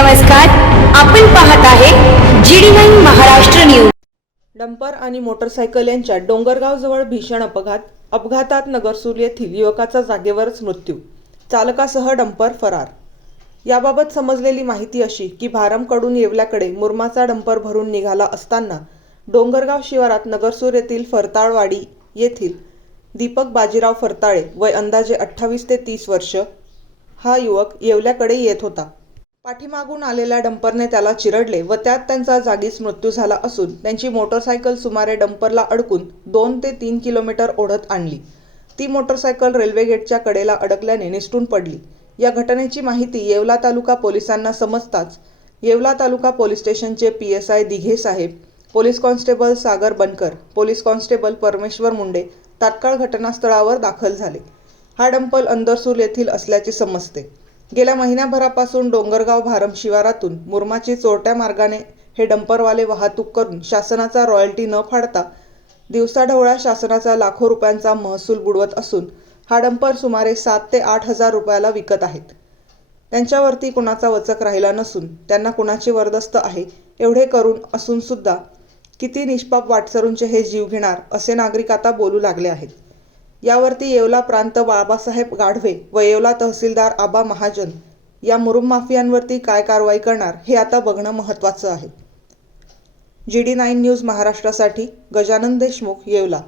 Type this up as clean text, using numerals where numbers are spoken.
नमस्कार, आपण पाहत आहे GD9 महाराष्ट्र न्यूज। डंपर आणि मोटरसायकल यांच्यात डोंगरगाव जवळ भीषण अपघातात नगरसूर येथील युवकाचा जागेवरच मृत्यू, चालकासह डंपर फरार। याबाबत समजलेली माहिती अशी की भारमकडून येवल्याकडे मुरमाचा डंपर भरून निघाला असताना डोंगरगाव शिवारात नगरसूर येथील फरताळवाडी येथील दीपक बाजीराव फरताळे वय अंदाजे 28 ते 30 वर्ष हा युवक येवल्याकडे येत होता। पाठीमागून आलेल्या डंपरने त्याला चिरडले व त्यात त्यांचा जागीच मृत्यू झाला असून त्यांची मोटरसायकल सुमारे डंपरला अडकून 2 ते 3 किलोमीटर ओढत आणली। ती मोटरसायकल रेल्वे गेटच्या कडेला अडकल्याने निसटून पडली। या घटनेची माहिती येवला तालुका पोलिसांना समजताच येवला तालुका पोलीस स्टेशनचे PSI दिघे साहेब, पोलीस कॉन्स्टेबल सागर बनकर, पोलीस कॉन्स्टेबल परमेश्वर मुंडे तात्काळ घटनास्थळावर दाखल झाले। हा डंपर अंदरसूर येथील असल्याचे समजते। गेल्या महिन्याभरापासून डोंगरगाव भारम शिवारातून मुरमाची चोरट्या मार्गाने हे डंपरवाले वाहतूक करून शासनाचा रॉयल्टी न फाडता दिवसाढवळ्या शासनाचा लाखो रुपयांचा महसूल बुडवत असून हा डंपर सुमारे 7 ते 8 हजार रुपयाला विकत आहेत। त्यांच्यावरती कुणाचा वचक राहिला नसून त्यांना कुणाची वरदस्त आहे एवढे करून असून सुद्धा किती निष्पाप वाटसरूंचे हे जीव घेणार असे नागरिक आता बोलू लागले आहेत। यावरती येवला प्रांत बाबासाहेब गाढवे व येवला तहसीलदार आबा महाजन या मुरुम माफियांवरती काय कारवाई करणार हे आता बघणं महत्त्वाचं आहे। GD9 न्यूज महाराष्ट्रासाठी गजानन देशमुख, येवला।